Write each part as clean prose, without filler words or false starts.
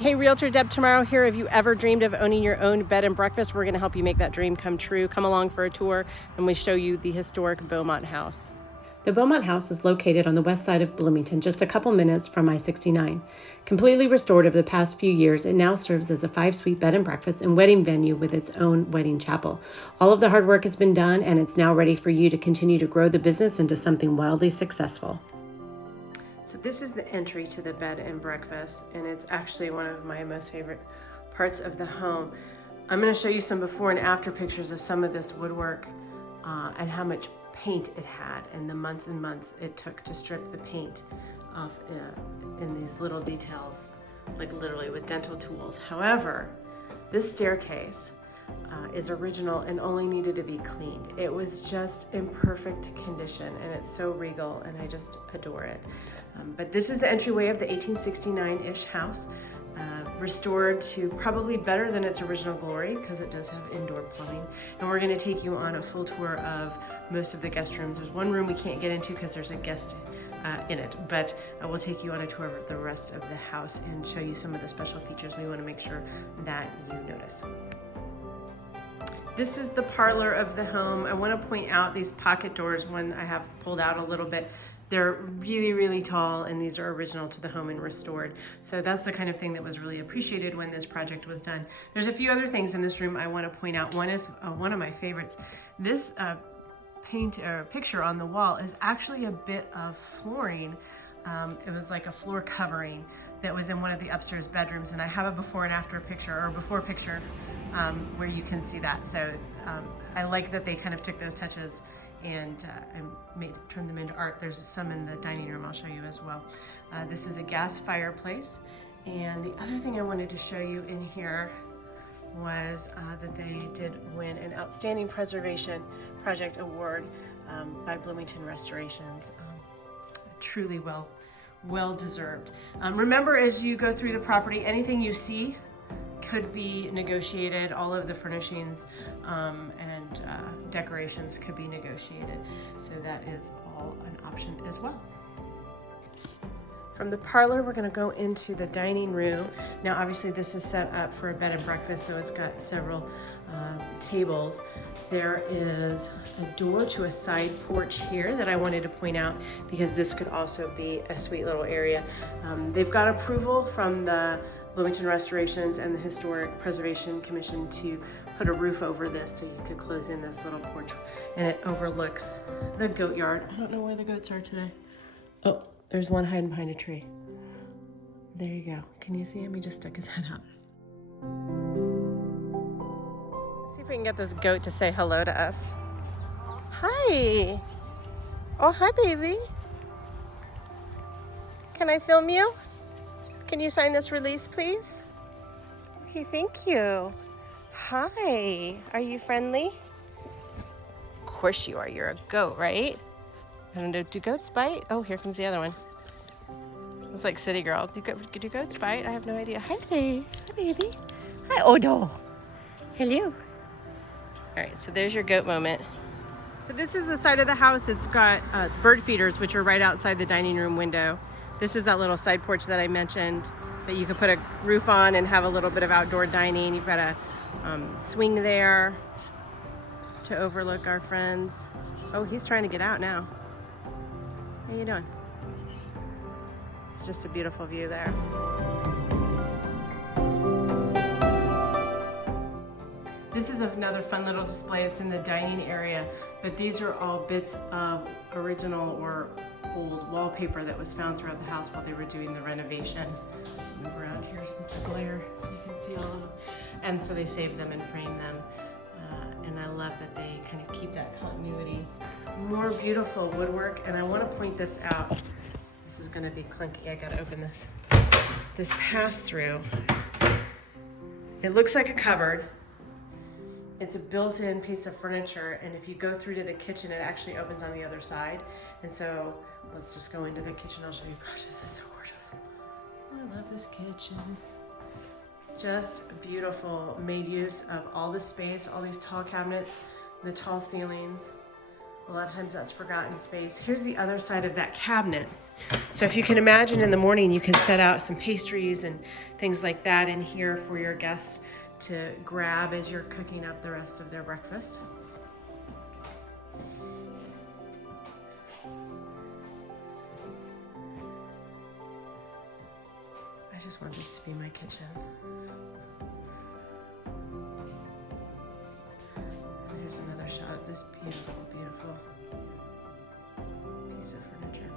Hey, Realtor Deb Tomorrow here. Have you ever dreamed of owning your own bed and breakfast? We're going to help you make that dream come true. Come along for a tour and we show you the historic Beaumont House. The Beaumont House is located on the west side of Bloomington, just a couple minutes from I-69. Completely restored over the past few years, it now serves as a 5-suite bed and breakfast and wedding venue with its own wedding chapel. All of the hard work has been done and it's now ready for you to continue to grow the business into something wildly successful. So this is the entry to the bed and breakfast, and it's actually one of my most favorite parts of the home. I'm going to show you some before and after pictures of some of this woodwork and how much paint it had and the months and months it took to strip the paint off in these little details, like literally with dental tools. However, this staircase is original and only needed to be cleaned. It was just in perfect condition and it's so regal and I just adore it. But this is the entryway of the 1869-ish house, restored to probably better than its original glory because it does have indoor plumbing. And we're going to take you on a full tour of most of the guest rooms. There's one room we can't get into because there's a guest in it, but we'll take you on a tour of the rest of the house and show you some of the special features we want to make sure that you notice. This is the parlor of the home. I want to point out these pocket doors, one I have pulled out a little bit. They're really, really tall, and these are original to the home and restored. So that's the kind of thing that was really appreciated when this project was done. There's a few other things in this room I want to point out. One is one of my favorites. This picture on the wall is actually a bit of flooring. It was like a floor covering that was in one of the upstairs bedrooms, and I have a before and after picture, or before picture, where you can see that. So I like that they kind of took those touches and turned them into art. There's some in the dining room I'll show you as well. This is a gas fireplace. And the other thing I wanted to show you in here was that they did win an Outstanding Preservation Project Award by Bloomington Restorations. Truly well deserved. Remember, as you go through the property, anything you see could be negotiated. All of the furnishings and decorations could be negotiated. So that is all an option as well. From the parlor, we're going to go into the dining room. Now, obviously, this is set up for a bed and breakfast, so it's got several tables. There is a door to a side porch here that I wanted to point out because this could also be a sweet little area. They've got approval from the Bloomington Restorations and the Historic Preservation Commission to put a roof over this so you could close in this little porch, and it overlooks the goat yard. I don't know where the goats are today. Oh, there's one hiding behind a tree. There you go. Can you see him? He just stuck his head out. Let's see if we can get this goat to say hello to us. Hi. Oh, hi, baby. Can I film you? Can you sign this release, please? Okay, thank you. Hi. Are you friendly? Of course you are. You're a goat, right? I don't know. Do goats bite? Oh, here comes the other one. It's like City Girl. Do goats bite? I have no idea. Hi, Say. Hi, baby. Hi, Odo. Hello. All right, so there's your goat moment. So this is the side of the house. It's got bird feeders, which are right outside the dining room window. This is that little side porch that I mentioned that you could put a roof on and have a little bit of outdoor dining. You've got a swing there to overlook our friends. Oh, he's trying to get out now. How you doing? It's just a beautiful view there. This is another fun little display. It's in the dining area, but these are all bits of original or old wallpaper that was found throughout the house while they were doing the renovation. Move around here since the glare so you can see all of them. And so they saved them and framed them. And I love that they kind of keep that continuity. More beautiful woodwork, and I want to point this out. This is going to be clunky. I got to open this. This pass-through. It looks like a cupboard. It's a built-in piece of furniture, and if you go through to the kitchen, it actually opens on the other side. And so let's just go into the kitchen. I'll show you. Gosh, this is so gorgeous. I love this kitchen. Just beautiful. Made use of all the space, all these tall cabinets, the tall ceilings. A lot of times that's forgotten space. Here's the other side of that cabinet. So if you can imagine, in the morning, you can set out some pastries and things like that in here for your guests to grab as you're cooking up the rest of their breakfast. I just want this to be my kitchen. And here's another shot of this beautiful, beautiful piece of furniture.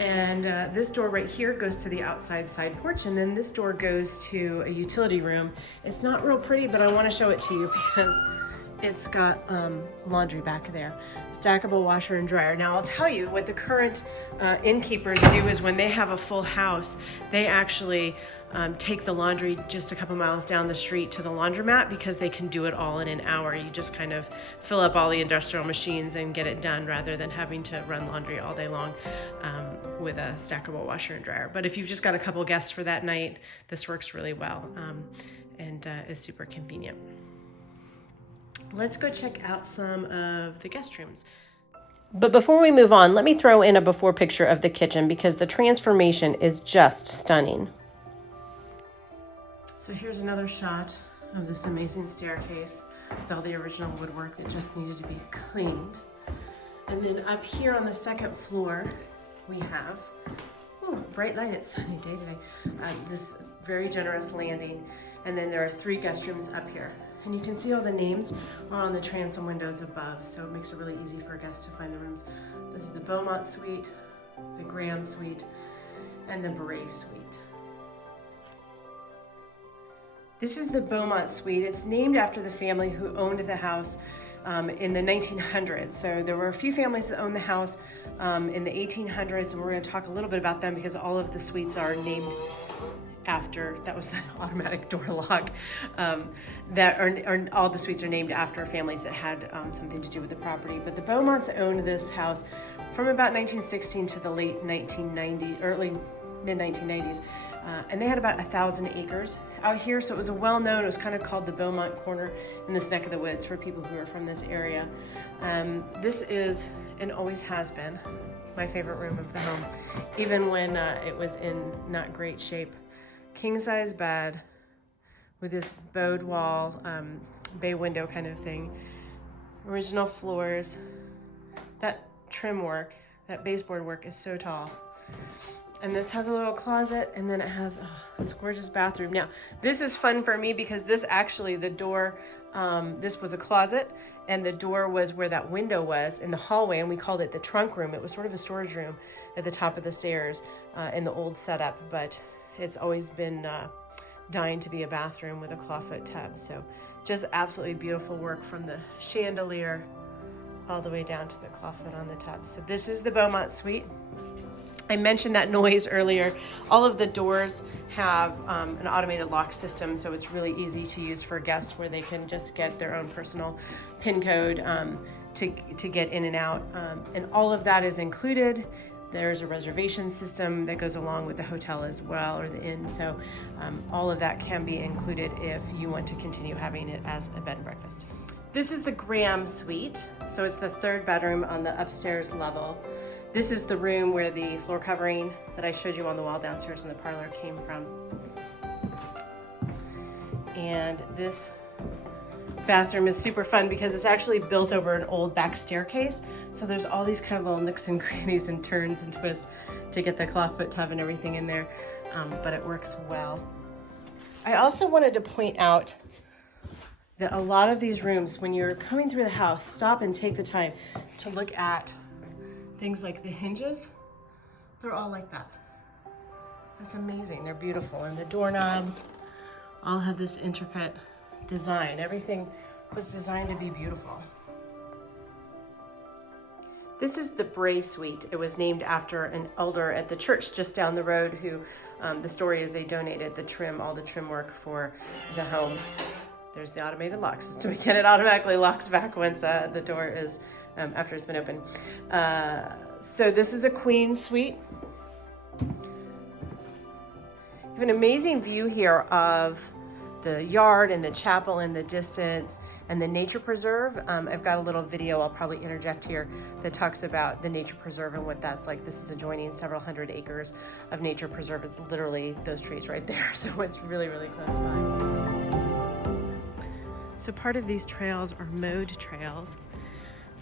And this door right here goes to the outside side porch, and then this door goes to a utility room. It's not real pretty, but I want to show it to you because it's got laundry back there. Stackable washer and dryer. Now I'll tell you what the current innkeepers do is when they have a full house, they actually take the laundry just a couple miles down the street to the laundromat because they can do it all in an hour. You just kind of fill up all the industrial machines and get it done rather than having to run laundry all day long with a stackable washer and dryer. But if you've just got a couple guests for that night, this works really well and is super convenient. Let's go check out some of the guest rooms. But before we move on, let me throw in a before picture of the kitchen because the transformation is just stunning. So here's another shot of this amazing staircase with all the original woodwork that just needed to be cleaned. And then up here on the second floor, we have, bright light, it's sunny day today, this very generous landing. And then there are 3 guest rooms up here. And you can see all the names are on the transom windows above, so it makes it really easy for guests to find the rooms. This is the Beaumont Suite, the Graham Suite, and the Beret Suite. This is the Beaumont Suite. It's named after the family who owned the house in the 1900s. So there were a few families that owned the house in the 1800s, and we're going to talk a little bit about them because all of the suites are named after, that was the automatic door lock, all the suites are named after families that had something to do with the property. But the Beaumonts owned this house from about 1916 to the late 1990s, early mid 1990s. And they had about 1,000 acres out here. So it was it was kind of called the Beaumont Corner in this neck of the woods for people who are from this area. This is, and always has been, my favorite room of the home, even when it was in not great shape. King size bed with this bowed wall, bay window kind of thing. Original floors. That trim work, that baseboard work is so tall. And this has a little closet, and then it has this gorgeous bathroom. Now, this is fun for me because this actually, the door, this was a closet, and the door was where that window was in the hallway, and we called it the trunk room. It was sort of a storage room at the top of the stairs in the old setup, but it's always been dying to be a bathroom with a clawfoot tub. So just absolutely beautiful work from the chandelier all the way down to the clawfoot on the tub. So this is the Beaumont Suite. I mentioned that noise earlier. All of the doors have an automated lock system, so it's really easy to use for guests where they can just get their own personal PIN code to get in and out. And all of that is included. There's a reservation system that goes along with the hotel as well, or the inn. So all of that can be included if you want to continue having it as a bed and breakfast. This is the Graham Suite. So it's the 3rd bedroom on the upstairs level. This is the room where the floor covering that I showed you on the wall downstairs in the parlor came from. And this bathroom is super fun because it's actually built over an old back staircase. So there's all these kind of little nooks and crannies and turns and twists to get the clawfoot tub and everything in there, but it works well. I also wanted to point out that a lot of these rooms, when you're coming through the house, stop and take the time to look at things like the hinges. They're all like that. That's amazing. They're beautiful. And the doorknobs all have this intricate design. Everything was designed to be beautiful. This is the Bray Suite. It was named after an elder at the church just down the road who, the story is they donated all the trim work for the homes. There's the automated lock system. Again, it automatically locks back once the door is, after it's been open. So this is a queen suite. You have an amazing view here of the yard and the chapel in the distance, and the nature preserve. I've got a little video I'll probably interject here that talks about the nature preserve and what that's like. This is adjoining several hundred acres of nature preserve. It's literally those trees right there. So it's really, really close by. So part of these trails are mowed trails,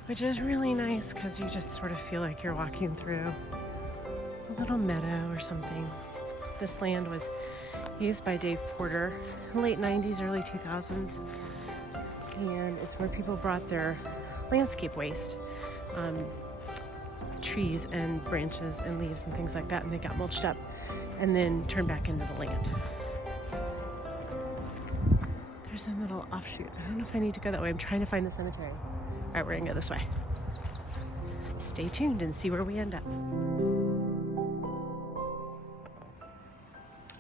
which is really nice because you just sort of feel like you're walking through a little meadow or something. This land was used by Dave Porter in the late 90s, early 2000s. And it's where people brought their landscape waste, trees and branches and leaves and things like that, and they got mulched up and then turned back into the land. There's a little offshoot. I don't know if I need to go that way. I'm trying to find the cemetery. All right, we're gonna go this way. Stay tuned and see where we end up.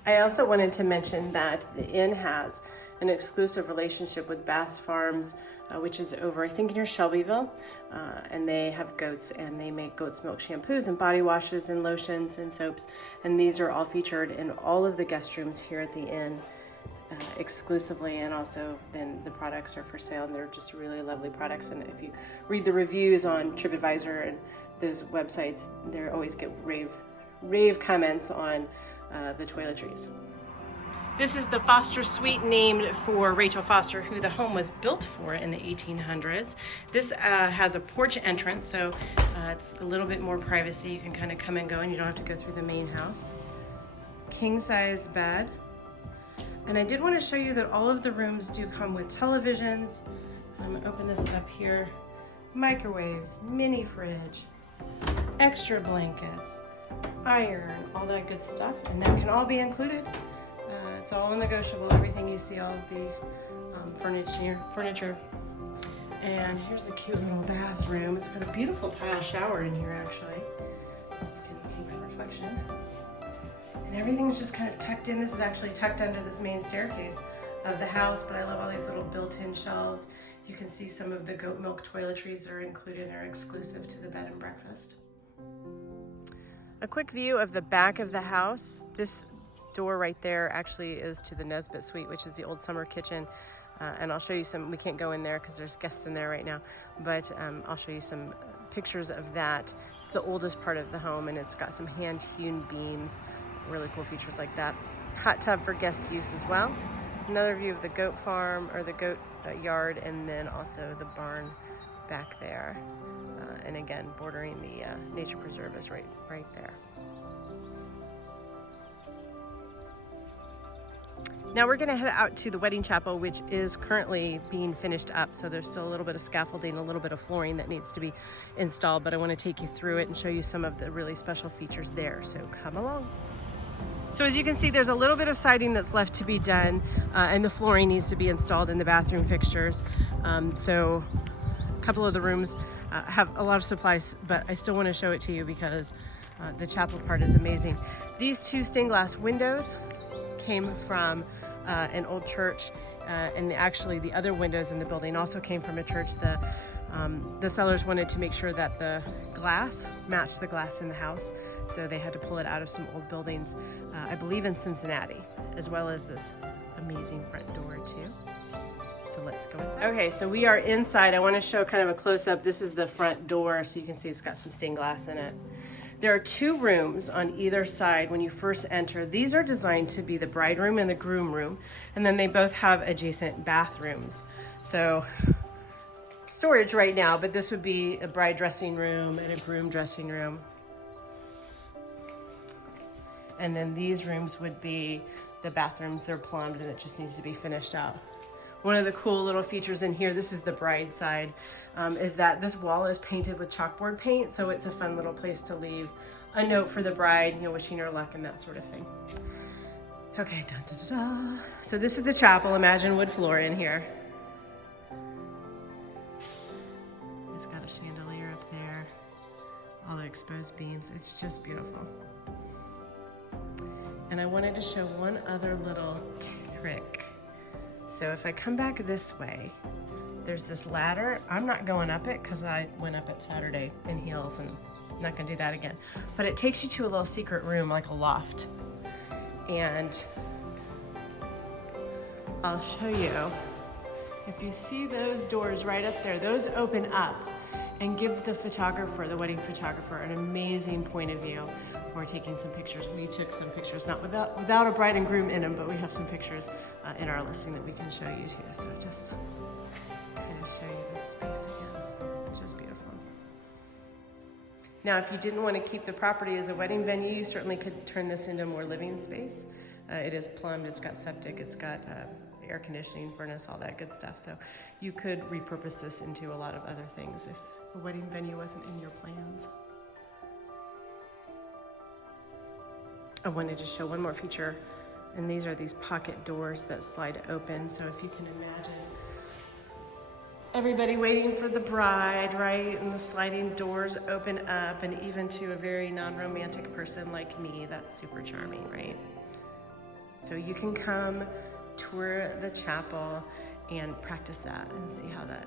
I also wanted to mention that the inn has an exclusive relationship with Bass Farms, which is over, I think, near Shelbyville, and they have goats, and they make goat's milk shampoos and body washes and lotions and soaps, and these are all featured in all of the guest rooms here at the inn exclusively, and also then the products are for sale, and they're just really lovely products. And if you read the reviews on TripAdvisor and those websites, they always get rave comments on the toiletries. This is the Foster Suite, named for Rachel Foster, who the home was built for in the 1800s. This has a porch entrance, so it's a little bit more privacy. You can kind of come and go, and you don't have to go through the main house. King size bed. And I did want to show you that all of the rooms do come with televisions. I'm gonna open this up here. Microwaves, mini fridge, extra blankets, iron, all that good stuff, and that can all be included. It's all negotiable, everything you see, all of the furniture. And here's a cute little bathroom. It's got a beautiful tile shower in here, actually. You can see my reflection. And everything's just kind of tucked in. This is actually tucked under this main staircase of the house, but I love all these little built-in shelves. You can see some of the goat milk toiletries that are included and are exclusive to the bed and breakfast. A quick view of the back of the house. This door right there actually is to the Nesbitt Suite, which is the old summer kitchen. And I'll show you some, we can't go in there because there's guests in there right now, but I'll show you some pictures of that. It's the oldest part of the home, and it's got some hand-hewn beams, really cool features like that. Hot tub for guest use as well. Another view of the goat farm, or the goat yard, and then also the barn back there. And again, bordering the nature preserve is right there. Now we're gonna head out to the wedding chapel, which is currently being finished up. So there's still a little bit of scaffolding, a little bit of flooring that needs to be installed, but I wanna take you through it and show you some of the really special features there. So come along. So as you can see, there's a little bit of siding that's left to be done, and the flooring needs to be installed in the bathroom fixtures. So a couple of the rooms have a lot of supplies, but I still wanna show it to you because the chapel part is amazing. These two stained glass windows came from an old church, and actually the other windows in the building also came from a church. The sellers wanted to make sure that the glass matched the glass in the house, so they had to pull it out of some old buildings, I believe in Cincinnati, as well as this amazing front door too. So let's go inside. Okay, so we are inside. I want to show kind of a close-up. This is the front door, so you can see it's got some stained glass in it. There are two rooms on either side when you first enter. These are designed to be the bride room and the groom room, and then they both have adjacent bathrooms. So storage right now, but this would be a bride dressing room and a groom dressing room. And then these rooms would be the bathrooms. They're plumbed and it just needs to be finished out. One of the cool little features in here, this is the bride side, is that this wall is painted with chalkboard paint, so it's a fun little place to leave a note for the bride, you know, wishing her luck and that sort of thing. Okay, dun, dun, dun, dun. So this is the chapel. Imagine wood floor in here. It's got a chandelier up there, all the exposed beams. It's just beautiful. And I wanted to show one other little trick. So if I come back this way, there's this ladder. I'm not going up it because I went up it Saturday in heels and I'm not gonna do that again. But it takes you to a little secret room, like a loft. And I'll show you. If you see those doors right up there, those open up and give the photographer, the wedding photographer, an amazing point of view for taking some pictures. We took some pictures, not without a bride and groom in them, but we have some pictures in our listing that we can show you too. So just kind of show you this space again. It's just beautiful. Now, if you didn't want to keep the property as a wedding venue, you certainly could turn this into more living space. It is plumbed, it's got septic, it's got air conditioning, furnace, all that good stuff. So you could repurpose this into a lot of other things if a wedding venue wasn't in your plans. I wanted to show one more feature, and these are these pocket doors that slide open. So if you can imagine everybody waiting for the bride, right? And the sliding doors open up, and even to a very non-romantic person like me, that's super charming, right? So you can come tour the chapel and practice that and see how that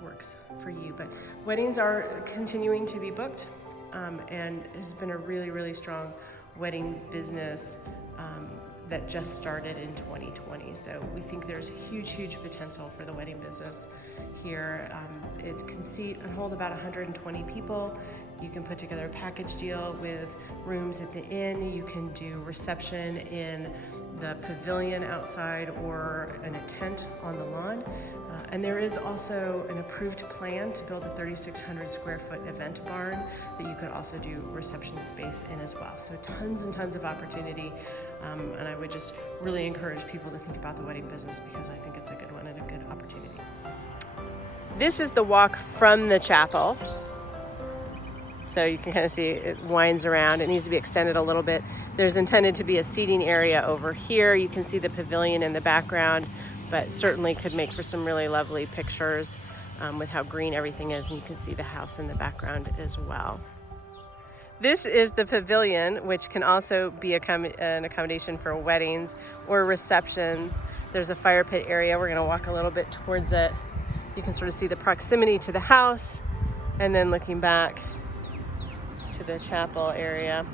works for you. But weddings are continuing to be booked, and it's been a really, really strong wedding business that just started in 2020. So we think there's huge, huge potential for the wedding business here. It can seat and hold about 120 people. You can put together a package deal with rooms at the inn. You can do reception in the pavilion outside or in a tent on the lawn. And there is also an approved plan to build a 3,600 square foot event barn that you could also do reception space in as well. So tons and tons of opportunity. And I would just really encourage people to think about the wedding business because I think it's a good one and a good opportunity. This is the walk from the chapel. So you can kind of see it winds around. It needs to be extended a little bit. There's intended to be a seating area over here. You can see the pavilion in the background, but certainly could make for some really lovely pictures with how green everything is. And you can see the house in the background as well. This is the pavilion, which can also be an accommodation for weddings or receptions. There's a fire pit area. We're gonna walk a little bit towards it. You can sort of see the proximity to the house, and then looking back to the chapel area.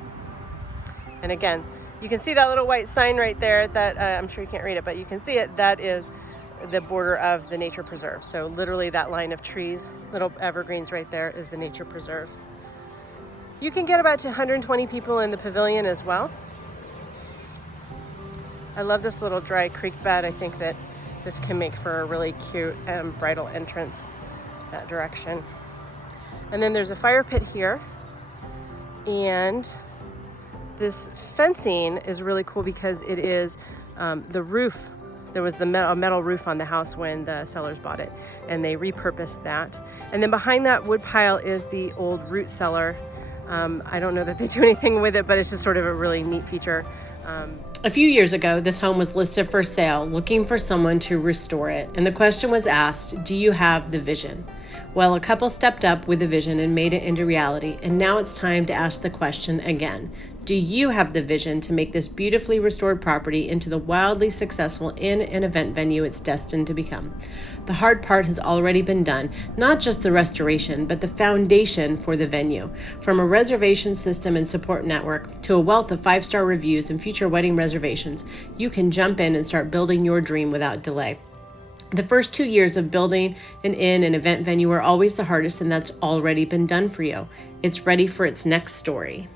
And again, you can see that little white sign right there that I'm sure you can't read it, but you can see it. That is the border of the nature preserve. So literally that line of trees, little evergreens right there, is the nature preserve. You can get about 120 people in the pavilion as well. I love this little dry creek bed. I think that this can make for a really cute bridal entrance that direction. And then there's a fire pit here. And this fencing is really cool because it is the roof. There was a metal roof on the house when the sellers bought it, and they repurposed that. And then behind that wood pile is the old root cellar. I don't know that they do anything with it, but it's just sort of a really neat feature. A few years ago, this home was listed for sale, looking for someone to restore it. And the question was asked, do you have the vision? Well, a couple stepped up with the vision and made it into reality. And now it's time to ask the question again. Do you have the vision to make this beautifully restored property into the wildly successful inn and event venue it's destined to become? The hard part has already been done, not just the restoration, but the foundation for the venue. From a reservation system and support network to a wealth of 5-star reviews and future wedding reservations, you can jump in and start building your dream without delay. The first 2 years of building an inn and event venue are always the hardest, and that's already been done for you. It's ready for its next story.